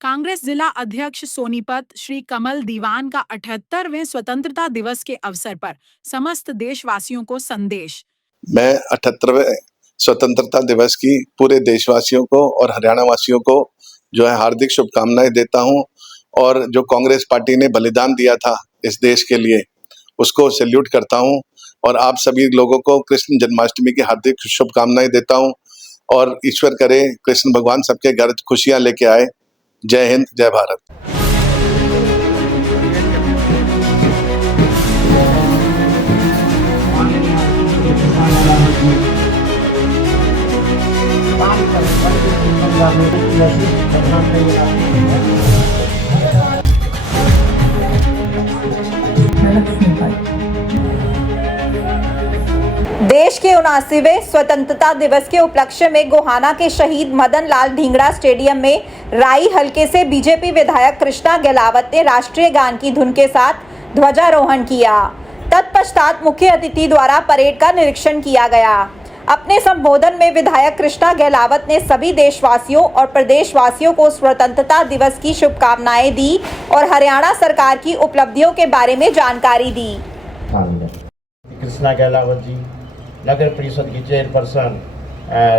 कांग्रेस जिला अध्यक्ष सोनीपत श्री कमल दीवान का 78वें स्वतंत्रता दिवस के अवसर पर समस्त देशवासियों को संदेश। मैं 78वें स्वतंत्रता दिवस की पूरे देशवासियों को और हरियाणा वासियों को जो है हार्दिक शुभकामनाएं देता हूं और जो कांग्रेस पार्टी ने बलिदान दिया था इस देश के लिए उसको सैल्यूट करता हूं और आप सभी लोगों को कृष्ण जन्माष्टमी की हार्दिक शुभकामनाएं देता हूं और ईश्वर करे कृष्ण भगवान सबके घर खुशियां लेके आए। जय हिंद, जय भारत। देश के 79वें स्वतंत्रता दिवस के उपलक्ष्य में गोहाना के शहीद मदन लाल ढींगरा स्टेडियम में राई हलके से बीजेपी विधायक कृष्णा गहलावत ने राष्ट्रीय गान की धुन के साथ ध्वजारोहण किया। तत्पश्चात मुख्य अतिथि द्वारा परेड का निरीक्षण किया गया। अपने संबोधन में विधायक कृष्णा गहलावत ने सभी देशवासियों और प्रदेशवासियों को स्वतंत्रता दिवस की शुभकामनाएं दी और हरियाणा सरकार की उपलब्धियों के बारे में जानकारी दी। कृष्णा गहलावत जी, नगर परिषद की चेयरपर्सन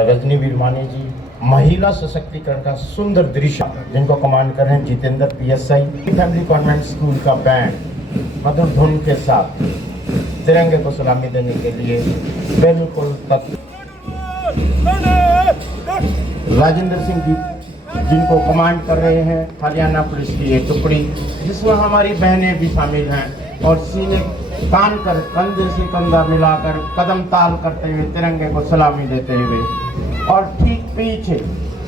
रजनी वीरमानी जी, महिला सशक्तिकरण का सुंदर दृश्य जिनको कमांड कर रहे हैं Jitendra PSI, family convent school का बैंड मधुर धुन के साथ तिरंगे को सलामी देने के लिए बिल्कुल राजेंद्र सिंह जी जिनको कमांड कर रहे हैं हरियाणा पुलिस की एक टुकड़ी जिसमें हमारी बहनें भी शामिल हैं और सीने तान कर कंधे से कंधा मिलाकर कदम ताल करते हुए तिरंगे को सलामी देते हुए और ठीक पीछे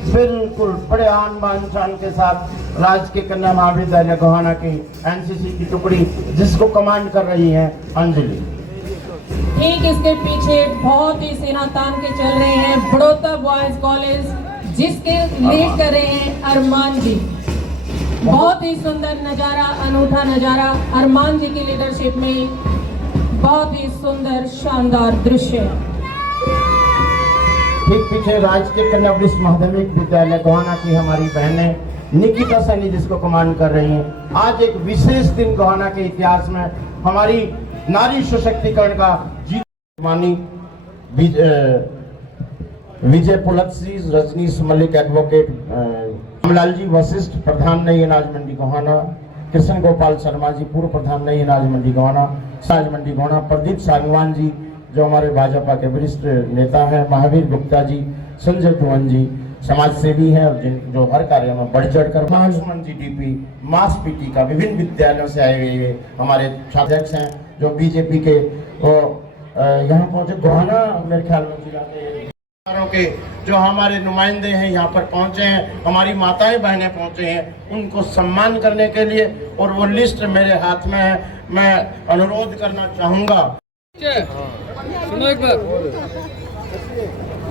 बिल्कुल बड़े आन बान शान के साथ राजकीय कन्या महाविद्यालय गोहाना की एनसीसी की टुकड़ी जिसको कमांड कर रही है अंजलि। ठीक इसके पीछे बहुत ही सेना तान के चल रहे हैं बड़ौदा बॉयज कॉलेज जिसके लीड कर रहे हैं अरमान जी। बहुत ही सुंदर नजारा, अनूठा नजारा अरमान जी की लीडरशिप में, बहुत ही सुंदर शानदार दृश्य। ठीक पीछे राजकीय कन्या वरिष्ठ माध्यमिक विद्यालय गोहाना की हमारी बहनें निकिता सैनी जिसको कमांड कर रही हैं। आज एक विशेष दिन गोहाना के इतिहास में हमारी नारी सशक्तिकरण का मानी विजय पुलत्सी, रजनीश मलिक एडवोकेट, रामलाल जी वशिष्ठ प्रधान नई अनाज मंडी गोहाना, कृष्ण गोपाल शर्मा जी पूर्व प्रधान नई अनाज मंडी गोहाना, अनाज मंडी गोहाना, प्रदीप सांगवान जी जो हमारे भाजपा के वरिष्ठ नेता हैं, महावीर गुप्ता जी, संजय धुवन जी समाज सेवी हैं और जो हर कार्य में बढ़ चढ़ कर महासुमन जी डीपी मास पीटी का विभिन्न विद्यालयों से आए हुए हमारे छात्राध्यक्ष हैं जो बीजेपी के यहाँ पहुंचे। गोहाना मेरे ख्याल में जिला के जो हमारे नुमाइंदे हैं यहाँ पर पहुंचे हैं, हमारी माताएं बहनें पहुंचे हैं, उनको सम्मान करने के लिए और वो लिस्ट मेरे हाथ में है। मैं अनुरोध करना चाहूंगा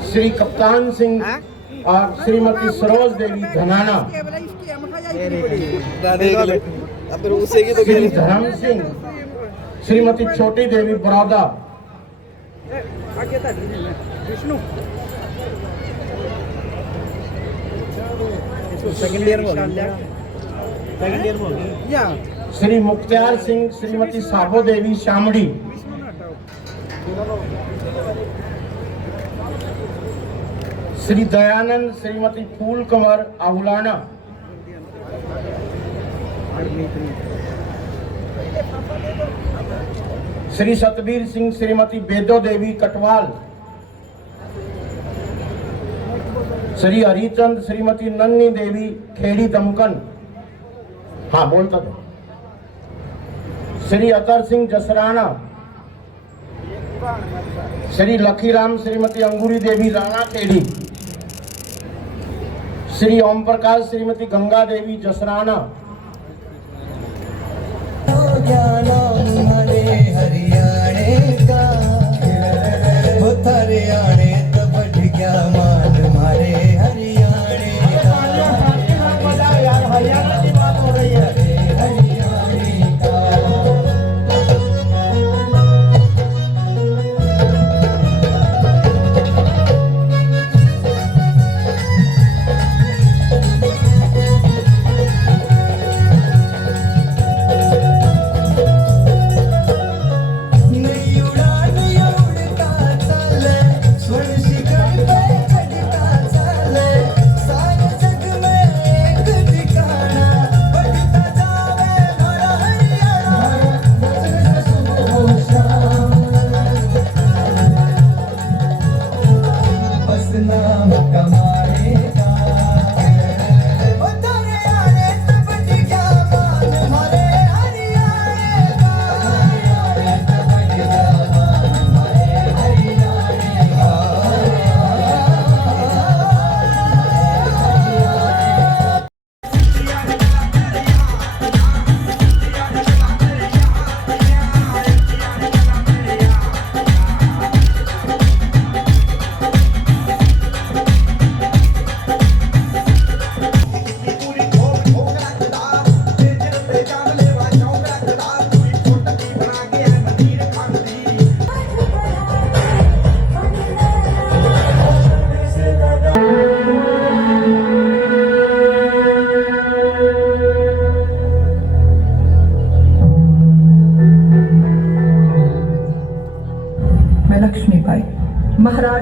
श्री कप्तान सिंह और श्रीमती सरोज देवी धनाना, श्री धर्म सिंह, श्रीमती छोटी देवी बरौदा, श्री मुख्तार सिंह, श्रीमती साबो देवी शामड़ी, श्री दयानंद, श्रीमती फूल कंवर आहुलाना, श्री सतबीर सिंह, श्रीमती बेदो देवी कटवाल, श्री हरिचंद, श्रीमती नन्नी देवी खेड़ी दमकन, हाँ बोलता था, श्री अतर सिंह जसराना, श्री लखीराम, श्रीमती अंगूरी देवी राणा खेड़ी, श्री ओम प्रकाश, श्रीमती गंगा देवी जसराना, हरियाणे का हरियाणे तो बढ़ गया मान हमारे हरियाणे का। हरियाणा की बात हो रही है।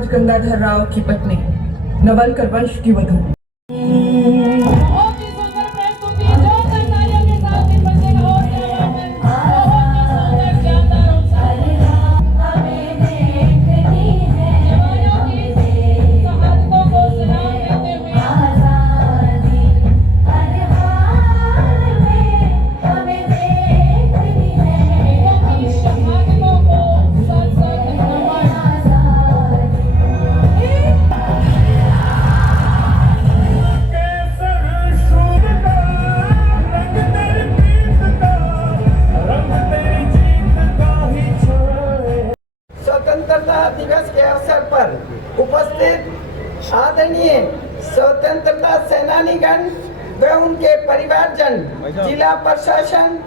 महाराज गंगाधर राव की पत्नी नवलकर वंश की वधू। बहुत ही सुंदर प्रस्तुति, जोरदार तालियों के साथ इन बच्चे का और डेवलपमेंट बहुत ही सुंदर जानदार उत्साह जवानों की शहादतों को सलाम देते हुए की शहादतों को सर नमन। स्वतंत्रता दिवस के अवसर पर उपस्थित आदरणीय स्वतंत्रता सेनानीगण व उनके परिवारजन, जिला प्रशासन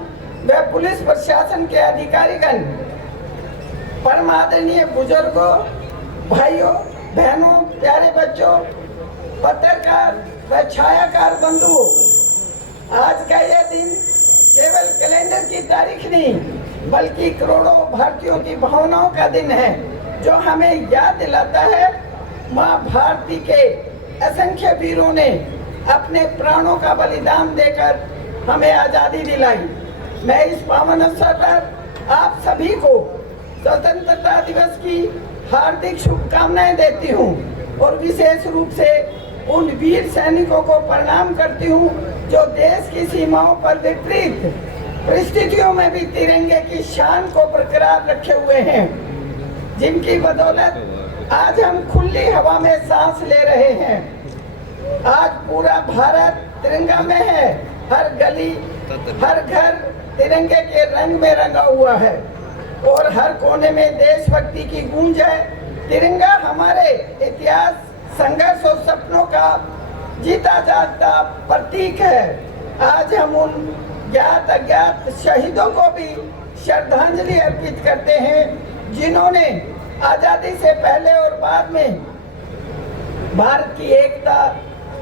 व पुलिस प्रशासन के अधिकारीगण, परम आदरणीय बुजुर्गों, भाइयों, बहनों, प्यारे बच्चों, पत्रकार व छायाकार बंधुओं, आज का यह दिन केवल कैलेंडर की तारीख नहीं बल्कि करोड़ों भारतीयों की भावनाओं का दिन है, जो हमें याद दिलाता है माँ भारती के असंख्य वीरों ने अपने प्राणों का बलिदान देकर हमें आजादी दिलाई। मैं इस पावन अवसर पर आप सभी को स्वतंत्रता दिवस की हार्दिक शुभकामनाएं देती हूं और विशेष रूप से उन वीर सैनिकों को प्रणाम करती हूं जो देश की सीमाओं पर विपरीत परिस्थितियों में भी तिरंगे की शान को बरकरार रखे हुए हैं, जिनकी बदौलत आज हम खुली हवा में सांस ले रहे हैं। आज पूरा भारत तिरंगा में है, हर गली, हर घर तिरंगे के रंग में रंगा हुआ है और हर कोने में देशभक्ति की गूंज है। तिरंगा हमारे इतिहास, संघर्ष और सपनों का जीता जागता प्रतीक है। आज हम उन ज्ञात अज्ञात शहीदों को भी श्रद्धांजलि अर्पित करते हैं, जिन्होंने आजादी से पहले और बाद में भारत की एकता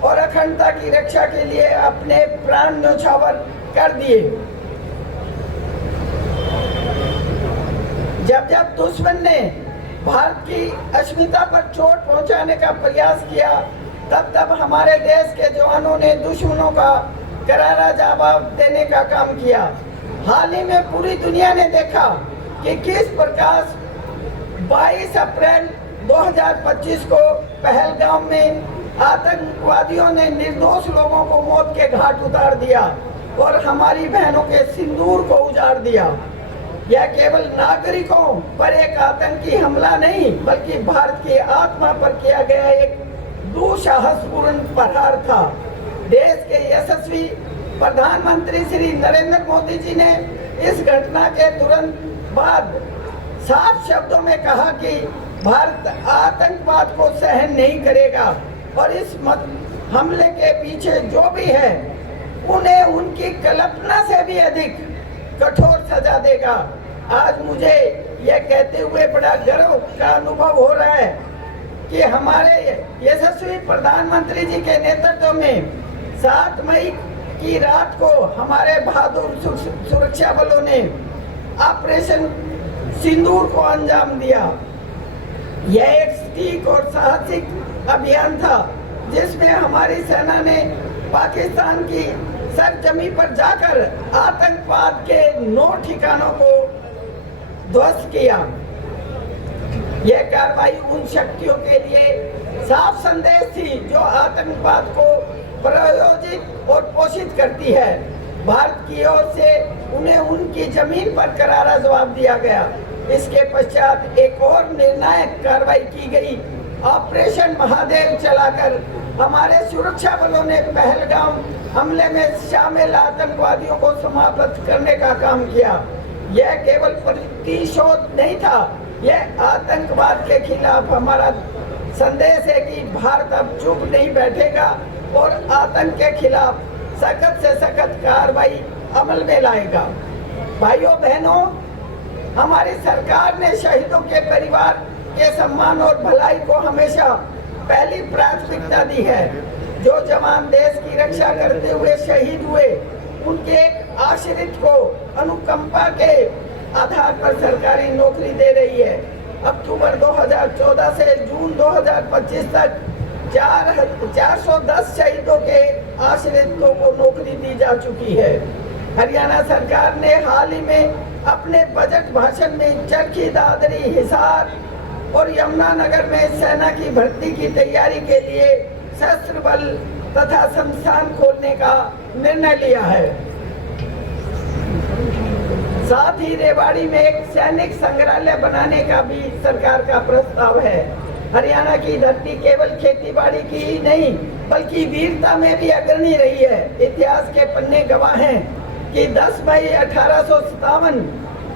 और अखंडता की रक्षा के लिए अपने प्राण न्यौछावर कर दिए। जब जब दुश्मन ने भारत की अस्मिता पर चोट पहुंचाने का प्रयास किया, तब तब हमारे देश के जवानों ने दुश्मनों का करारा जवाब देने का काम किया। हाल ही में पूरी दुनिया ने देखा कि किस प्रकार 22 अप्रैल 2025 को पहलगाम में आतंकवादियों ने निर्दोष लोगों को मौत के घाट उतार दिया और हमारी बहनों के सिंदूर को उजाड़ दिया। यह केवल नागरिकों पर एक आतंकी हमला नहीं, बल्कि भारत की आत्मा पर किया गया एक दुस्साहसपूर्ण प्रहार था। देश के यशस्वी प्रधानमंत्री श्री नरेंद्र मोदी जी ने इस घटना के तुरंत बाद साफ शब्दों में कहा कि भारत आतंकवाद को सहन नहीं करेगा और इस हमले के पीछे जो भी है उन्हें उनकी कल्पना से भी अधिक कठोर सजा देगा। आज मुझे यह कहते हुए बड़ा गर्व का अनुभव हो रहा है कि हमारे यशस्वी प्रधानमंत्री जी के नेतृत्व में 7 मई की रात को हमारे बहादुर सुरक्षा बलों ने ऑपरेशन सिंदूर को अंजाम दिया। यह एक सटीक और साहसिक अभियान था, जिसमें हमारी सेना ने पाकिस्तान की सरजमी पर जाकर आतंकवाद के 9 ठिकानों को ध्वस्त किया। यह कार्रवाई उन शक्तियों के लिए साफ संदेश थी जो आतंकवाद को प्रायोजित और पोषित करती है। भारत की ओर से उन्हें उनकी जमीन पर करारा जवाब दिया गया। इसके पश्चात एक और निर्णायक कार्रवाई की गई। ऑपरेशन महादेव चलाकर हमारे सुरक्षा बलों ने पहलगाम हमले में शामिल आतंकवादियों को समाप्त करने का काम किया। यह केवल प्रतिशोध नहीं था, यह आतंकवाद के खिलाफ हमारा संदेश है कि भारत अब चुप नहीं बैठेगा और आतंक के खिलाफ सख्त से सख्त कार्रवाई अमल में लाएगा। भाइयों बहनों, हमारी सरकार ने शहीदों के परिवार के सम्मान और भलाई को हमेशा पहली प्राथमिकता दी है। जो जवान देश की रक्षा करते हुए शहीद हुए, उनके एक आश्रित को अनुकंपा के आधार पर सरकारी नौकरी दे रही है। अक्टूबर 2014 से जून 2025 तक 410 शहीदों के आश्रितों को नौकरी दी जा चुकी है। हरियाणा सरकार ने हाल ही में अपने बजट भाषण में चरखी दादरी, हिसार और यमुनानगर में सेना की भर्ती की तैयारी के लिए सशस्त्र बल तथा संस्थान खोलने का निर्णय लिया है। साथ ही रेवाड़ी में एक सैनिक संग्रहालय बनाने का भी सरकार का प्रस्ताव है। हरियाणा की धरती केवल खेतीबाड़ी की ही नहीं बल्कि वीरता में भी अग्रणी रही है। इतिहास के पन्ने गवाह हैं कि 10 मई 1857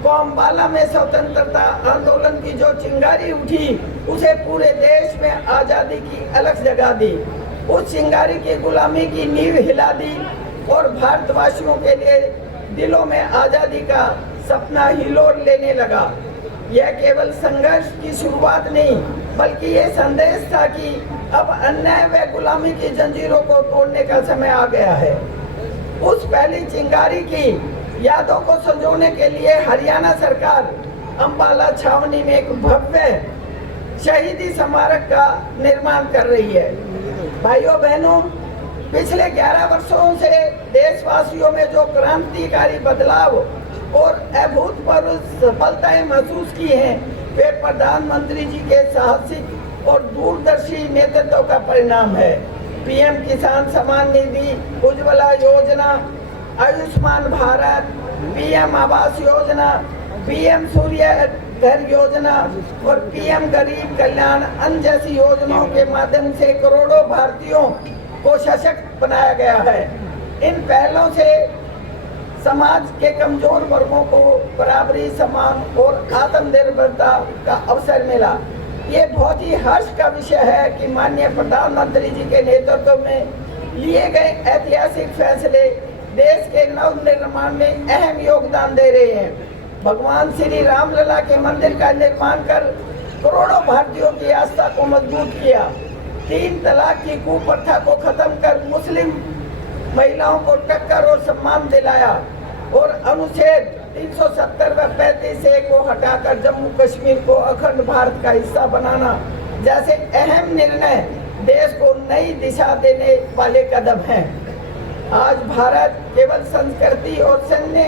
को अम्बाला में स्वतंत्रता आंदोलन की जो चिंगारी उठी उसे पूरे देश में आजादी की अलग जगह दी। उस चिंगारी की गुलामी की नींव हिला दी और भारतवासियों के लिए दिलों में आजादी का सपना हिलोर लेने लगा। यह केवल संघर्ष की शुरुआत नहीं बल्कि ये संदेश था कि अब अन्याय व गुलामी की जंजीरों को तोड़ने का समय आ गया है। उस पहली चिंगारी की यादों को संजोने के लिए हरियाणा सरकार अम्बाला छावनी में एक भव्य शहीदी स्मारक का निर्माण कर रही है। भाइयों बहनों, पिछले 11 वर्षों से देशवासियों में जो क्रांतिकारी बदलाव और अभूतपूर्व सफलताएं महसूस की हैं, वे प्रधानमंत्री जी के साहसिक और दूरदर्शी नेतृत्व का परिणाम है। पीएम किसान सम्मान निधि, उज्ज्वला योजना, आयुष्मान भारत, पीएम आवास योजना, पीएम सूर्य घर योजना और पीएम गरीब कल्याण अन्न जैसी योजनाओं के माध्यम से करोड़ों भारतीयों को सशक्त बनाया गया है। इन पहलों से समाज के कमजोर वर्गों को बराबरी, सम्मान और आत्मनिर्भरता का अवसर मिला। ये बहुत ही हर्ष का विषय है कि माननीय प्रधानमंत्री जी के नेतृत्व में लिए गए ऐतिहासिक फैसले देश के नव निर्माण में अहम योगदान दे रहे हैं। भगवान श्री रामलला के मंदिर का निर्माण कर करोड़ों भारतीयों की आस्था को मजबूत किया। 3 तलाक की कुप्रथा को खत्म कर मुस्लिम महिलाओं को टक्कर और सम्मान दिलाया और अनुच्छेद 370 व 35A को हटाकर जम्मू कश्मीर को अखंड भारत का हिस्सा बनाना जैसे अहम निर्णय देश को नई दिशा देने वाले कदम हैं। आज भारत केवल संस्कृति और सैन्य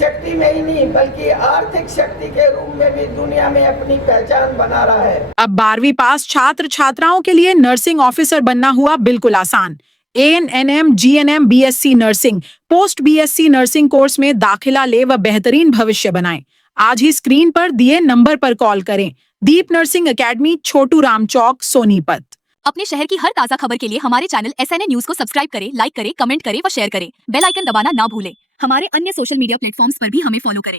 शक्ति में ही नहीं बल्कि आर्थिक शक्ति के रूप में भी दुनिया में अपनी पहचान बना रहा है। अब 12वीं पास छात्र छात्राओं के लिए नर्सिंग ऑफिसर बनना हुआ बिल्कुल आसान। ANM, GNM, BSc nursing, post BSc nursing course में दाखिला ले व बेहतरीन भविष्य बनाएं। आज ही स्क्रीन पर दिए नंबर पर कॉल करें। दीप नर्सिंग एकेडमी, छोटू राम चौक, सोनीपत। अपने शहर की हर ताजा खबर के लिए हमारे चैनल SNA न्यूज को सब्सक्राइब करें, लाइक करें, कमेंट करें व शेयर करें। बेल आइकन दबाना ना भूलें। हमारे अन्य सोशल मीडिया प्लेटफॉर्म्स पर भी हमें फॉलो करें।